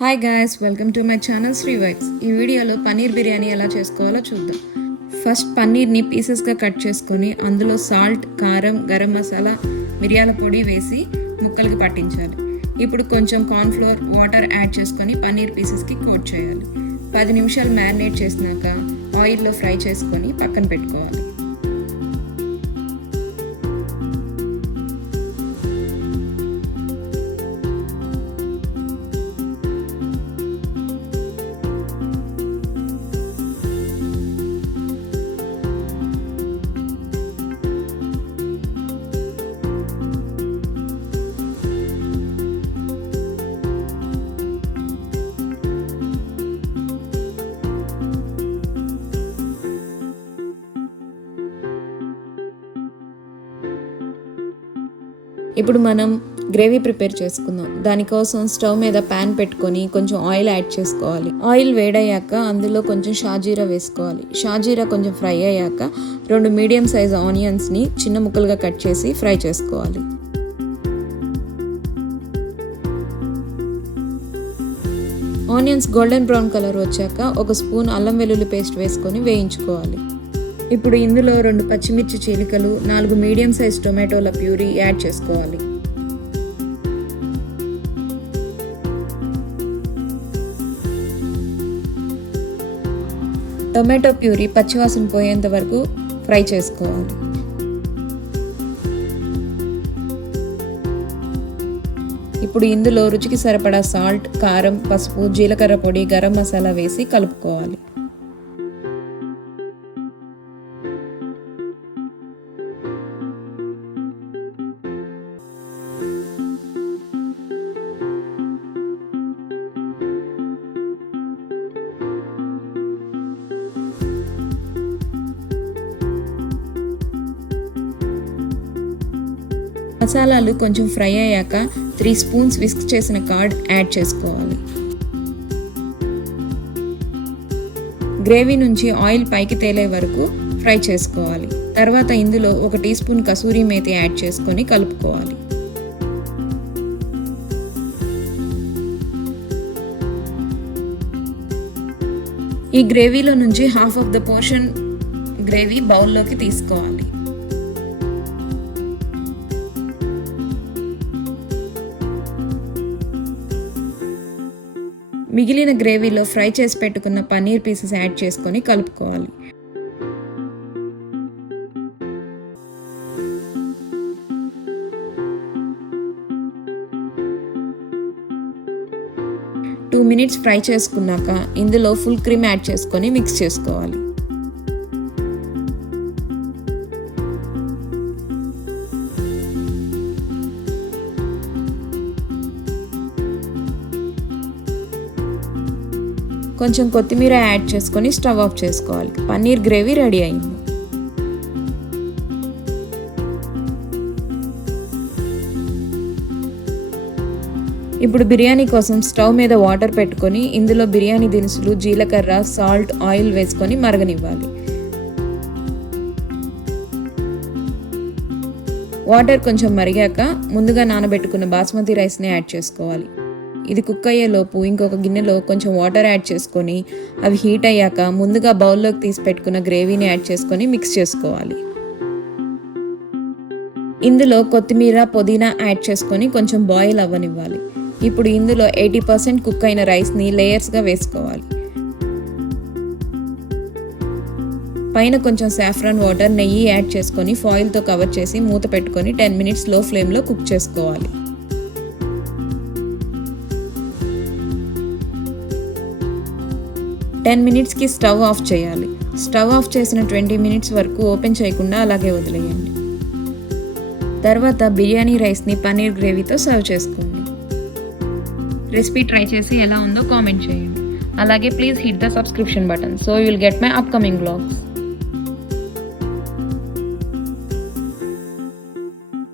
Hi guys welcome to my channel Shri vibes ఈ వీడియోలో పన్నీర్ బిర్యానీ ఎలా చేసుకోవాలో చూద్దాం. ఫస్ట్ పన్నీర్ని పీసెస్గా కట్ చేసుకొని అందులో సాల్ట్ కారం గరం మసాలా మిరియాల పొడి వేసి ముక్కలకి పట్టించాలి. ఇప్పుడు కొంచెం కార్న్ఫ్లోర్ వాటర్ యాడ్ చేసుకొని పన్నీర్ పీసెస్కి కోట్ చేయాలి. పది నిమిషాలు మ్యారినేట్ చేసినాక ఆయిల్లో ఫ్రై చేసుకొని పక్కన పెట్టుకోవాలి. ఇప్పుడు మనం గ్రేవీ ప్రిపేర్ చేసుకుందాం. దానికోసం స్టవ్ మీద ప్యాన్ పెట్టుకొని కొంచెం ఆయిల్ యాడ్ చేసుకోవాలి. ఆయిల్ వేడయ్యాక అందులో కొంచెం షాజీరా వేసుకోవాలి. షాజీరా కొంచెం ఫ్రై అయ్యాక రెండు మీడియం సైజ్ ఆనియన్స్ని చిన్న ముక్కలుగా కట్ చేసి ఫ్రై చేసుకోవాలి. ఆనియన్స్ గోల్డెన్ బ్రౌన్ కలర్ వచ్చాక ఒక స్పూన్ అల్లం వెల్లుల్లి పేస్ట్ వేసుకొని వేయించుకోవాలి. ఇప్పుడు ఇందులో రెండు పచ్చిమిర్చి చీలికలు నాలుగు మీడియం సైజ్ టొమాటోల ప్యూరీ యాడ్ చేసుకోవాలి. టొమాటో ప్యూరీ పచ్చివాసన పోయేంత వరకు ఫ్రై చేసుకోవాలి. ఇప్పుడు ఇందులో రుచికి సరిపడా సాల్ట్ కారం పసుపు జీలకర్ర పొడి గరం మసాలా వేసి కలుపుకోవాలి. మసాలాలు కొంచెం ఫ్రై అయ్యాక త్రీ స్పూన్స్ విస్క్ చేసిన కార్డ్ యాడ్ చేసుకోవాలి. గ్రేవీ నుంచి ఆయిల్ పైకి తేలే వరకు ఫ్రై చేసుకోవాలి. తర్వాత ఇందులో ఒక teaspoon kasuri methi add చేసుకొని కలుపుకోవాలి. ఈ గ్రేవీలో నుంచి half of the portion gravy బౌల్లోకి తీసుకోవాలి. మిగిలిన గ్రేవీలో ఫ్రై చేసి పెట్టుకున్న పన్నీర్ పీసెస్ యాడ్ చేసుకొని కలుపుకోవాలి. టూ మినిట్స్ ఫ్రై చేసుకున్నాక ఇందులో ఫుల్ క్రీమ్ యాడ్ చేసుకొని మిక్స్ చేసుకోవాలి. కొంచెం కొత్తిమీర యాడ్ చేసుకొని స్టవ్ ఆఫ్ చేసుకోవాలి. పన్నీర్ గ్రేవీ రెడీ అయింది. ఇప్పుడు బిర్యానీ కోసం స్టవ్ మీద వాటర్ పెట్టుకొని ఇందులో బిర్యానీ దినుసులు జీలకర్ర సాల్ట్ ఆయిల్ వేసుకొని మరగనివ్వాలి. వాటర్ కొంచెం మరిగాక ముందుగా నానబెట్టుకున్న బాస్మతి రైస్ని యాడ్ చేసుకోవాలి. ఇది కుక్ అయ్యేలోపు ఇంకొక గిన్నెలో కొంచెం వాటర్ యాడ్ చేసుకొని అవి హీట్ అయ్యాక ముందుగా బౌల్లోకి తీసి పెట్టుకున్న గ్రేవీని యాడ్ చేసుకొని మిక్స్ చేసుకోవాలి. ఇందులో కొత్తిమీర పుదీనా యాడ్ చేసుకొని కొంచెం బాయిల్ అవ్వనివ్వాలి. ఇప్పుడు ఇందులో ఎయిటీ పర్సెంట్ కుక్ అయిన రైస్ని లేయర్స్గా వేసుకోవాలి. పైన కొంచెం సాఫ్రాన్ వాటర్ నెయ్యి యాడ్ చేసుకొని ఫాయిల్తో కవర్ చేసి మూత పెట్టుకొని టెన్ మినిట్స్లో ఫ్లేమ్లో కుక్ చేసుకోవాలి. టెన్ మినిట్స్కి స్టవ్ ఆఫ్ చేయాలి. స్టవ్ ఆఫ్ చేసిన ట్వంటీ మినిట్స్ వరకు ఓపెన్ చేయకుండా అలాగే వదిలేయండి. తర్వాత బిర్యానీ రైస్ని పన్నీర్ గ్రేవీతో సర్వ్ చేసుకోండి. రెసిపీ ట్రై చేసి ఎలా ఉందో కామెంట్ చేయండి. అలాగే please hit the subscription button so you'll get my upcoming blogs